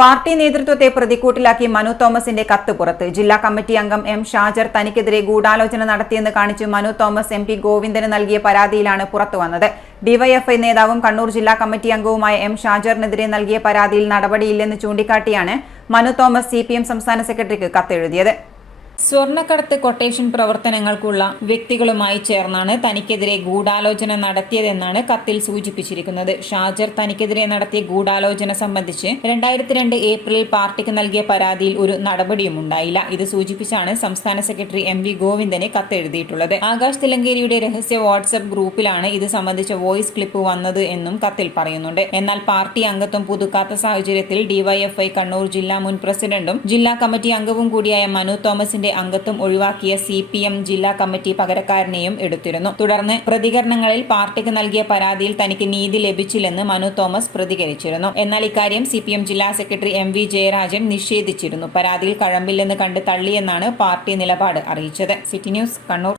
Party നേതൃത്വത്തെ പ്രതിക്കൂട്ടിലാക്കി മനു തോമസിന്റെ കത്ത് പുറത്ത്. ജില്ലാ കമ്മിറ്റി അംഗം എം ഷാജർ തനിക്കെതിരെ ഗൂഢാലോചന നടത്തിയെന്ന് കാണിച്ച് മനു തോമസ് MP ഗോവിന്ദന് നൽകിയ പരാതിയിലാണ് പുറത്തുവന്നത്. ഡിവൈഎഫ്ഐ നേതാവും കണ്ണൂർ ജില്ലാ കമ്മിറ്റി അംഗവുമായ എം ഷാജറിനെതിരെ നൽകിയ പരാതിയിൽ നടപടിയില്ലെന്ന് ചൂണ്ടിക്കാട്ടിയാണ് മനു തോമസ് CPM സംസ്ഥാന സെക്രട്ടറിക്ക് കത്തെഴുതിയത്. സ്വർണ്ണക്കടത്ത് കൊട്ടേഷൻ പ്രവർത്തനങ്ങൾക്കുള്ള വ്യക്തികളുമായി ചേർന്നാണ് തനിക്കെതിരെ ഗൂഢാലോചന നടത്തിയതെന്നാണ് കത്തിൽ സൂചിപ്പിച്ചിരിക്കുന്നത്. ഷാജർ തനിക്കെതിരെ നടത്തിയ ഗൂഢാലോചന സംബന്ധിച്ച് 2002 ഏപ്രിലിൽ പാർട്ടിക്ക് നൽകിയ പരാതിയിൽ ഒരു നടപടിയും ഉണ്ടായില്ല. ഇത് സൂചിപ്പിച്ചാണ് സംസ്ഥാന സെക്രട്ടറി MV ഗോവിന്ദന് കത്തെഴുതിയിട്ടുള്ളത്. ആകാശ് തിലങ്കേരിയുടെ രഹസ്യ വാട്സ്ആപ്പ് ഗ്രൂപ്പിലാണ് ഇത് സംബന്ധിച്ച വോയിസ് ക്ലിപ്പ് വന്നത് എന്നും കത്തിൽ പറയുന്നുണ്ട്. എന്നാൽ പാർട്ടി അംഗത്വം പുതുക്കാത്ത സാഹചര്യത്തിൽ ഡിവൈഎഫ്ഐ കണ്ണൂർ ജില്ലാ മുൻ പ്രസിഡന്റും ജില്ലാ കമ്മിറ്റി അംഗവും കൂടിയായ മനു തോമസിന്റെ അംഗത്വം ഒഴിവാക്കിയ CPM ജില്ലാ കമ്മിറ്റി പകരക്കാരനെയും എടുത്തിരുന്നു. തുടർന്ന് പ്രതികരണങ്ങളിൽ പാർട്ടിക്ക് നൽകിയ പരാതിയിൽ തനിക്ക് നീതി ലഭിച്ചില്ലെന്ന് മനു തോമസ് പ്രതികരിച്ചിരുന്നു. എന്നാൽ ഇക്കാര്യം CPM ജില്ലാ സെക്രട്ടറി MV ജയരാജൻ നിഷേധിച്ചിരുന്നു. പരാതിയിൽ കഴമ്പില്ലെന്ന് കണ്ട് തള്ളിയെന്നാണ് പാർട്ടി നിലപാട് അറിയിച്ചത്. City news, Kannur.